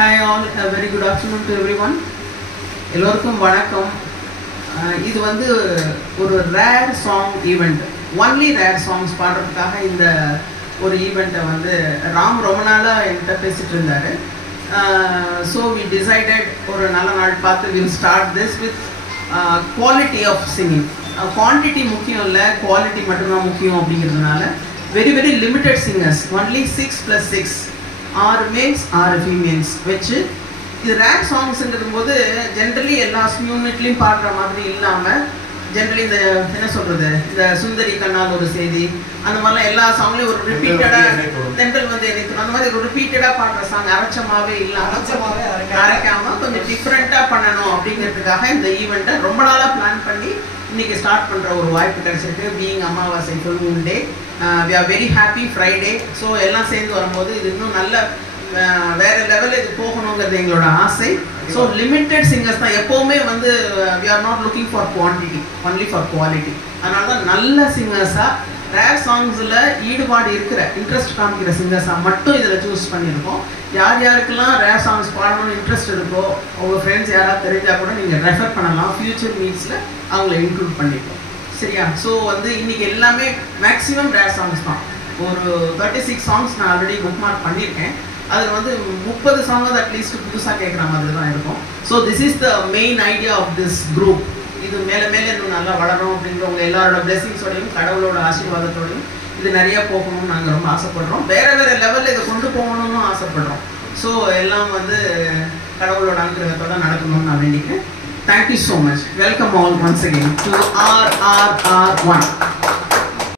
Hi all, a very good afternoon to everyone. எல்லோருக்கும் வணக்கம். இது வந்து ஒரு rare song event, only rare songs பாடுறதுக்காக இந்த ஒரு ஈவெண்ட்டை வந்து ராம் ரொம்ப நாளாக என்கிட்ட பேசிகிட்டு இருந்தார். ஸோ வி டிசைடட் ஒரு நல்ல நாள் பார்த்து will start this with quality of singing. Quantity முக்கியம் இல்லை, குவாலிட்டி மட்டும்தான் முக்கியம் அப்படிங்கிறதுனால very very limited singers, only 6+6, 6 males 6 females வச்சு இது ரேர் சாங்ஸுங்கிறது போது ஜென்ரலி எல்லா யூனிட்லேயும் பாடுற மாதிரி இல்லாமல் ஜென்ரலி இந்த என்ன சொல்கிறது, இந்த சுந்தரி கண்ணால் ஒரு செய்தி அந்த மாதிரிலாம் எல்லா சாங்லேயும் ஒரு ரிப்பீட்டடாக தென்றல் வந்து எனக்கு அந்த மாதிரி ஒரு ரிப்பீட்டடாக பாடுற சாங் அரைச்சமாகவே இல்லாமல் அரைக்காமல் கொஞ்சம் டிஃப்ரெண்ட்டாக பண்ணணும் அப்படிங்கிறதுக்காக இந்த ஈவெண்ட்டை ரொம்ப நாளாக பிளான் பண்ணி இன்றைக்கி ஸ்டார்ட் பண்ணுற ஒரு வாய்ப்பு கிடைச்சிருக்கு. Being Amavasai full day, we are very happy Friday. So எல்லாம் சேர்ந்து வரும்போது இது இன்னும் நல்ல வேறு லெவலில் இது போகணுங்கிறது எங்களோட ஆசை. ஸோ லிமிட்டட் சிங்கர்ஸ் தான் எப்போவுமே வந்து we are not looking for quantity, only for quality. அதனால தான் நல்ல சிங்கர்ஸாக ரேர் சாங்ஸில் ஈடுபாடு இருக்கிற இன்ட்ரெஸ்ட் காமிக்கிற சிங்கர்ஸாக மட்டும் இதில் சூஸ் பண்ணியிருக்கோம். யார் யாருக்கெல்லாம் ரேர் சாங்ஸ் பாடணும்னு இன்ட்ரெஸ்ட் இருக்கோ உங்கள் ஃப்ரெண்ட்ஸ் யாராவது தெரிஞ்சால் கூட நீங்கள் ரெஃபர் பண்ணலாம். ஃப்யூச்சர் மீட்ஸில் அவங்கள இன்க்ளூட் பண்ணிப்போம், சரியா? ஸோ வந்து இன்றைக்கி எல்லாமே மேக்ஸிமம் ரேர் சாங்ஸ் தான். ஒரு 36 சாங்ஸ் நான் ஆல்ரெடி புக் மார்க் பண்ணியிருக்கேன். அதில் வந்து 30 சாங்காவது அட்லீஸ்ட் புதுசாக கேட்குற மாதிரி தான் இருக்கும். So this is the main idea of this group. இது மேலே மேலே இன்னும் நல்லா வளரும் அப்படிங்கிறவங்க எல்லாரோட பிளெஸிங்ஸோடையும் கடவுளோட ஆசீர்வாதத்தோடையும் இது நிறையா போகணும்னு நாங்கள் ரொம்ப ஆசைப்படுறோம். வேறு வேறு லெவலில் இதை கொண்டு போகணும்னு ஆசைப்படுறோம். ஸோ எல்லாம் வந்து கடவுளோட அனுகிரகத்தோடு நடக்கணும்னு நான் வேண்டிக்கிறேன். Thank you so much. Welcome all once again to RRR1.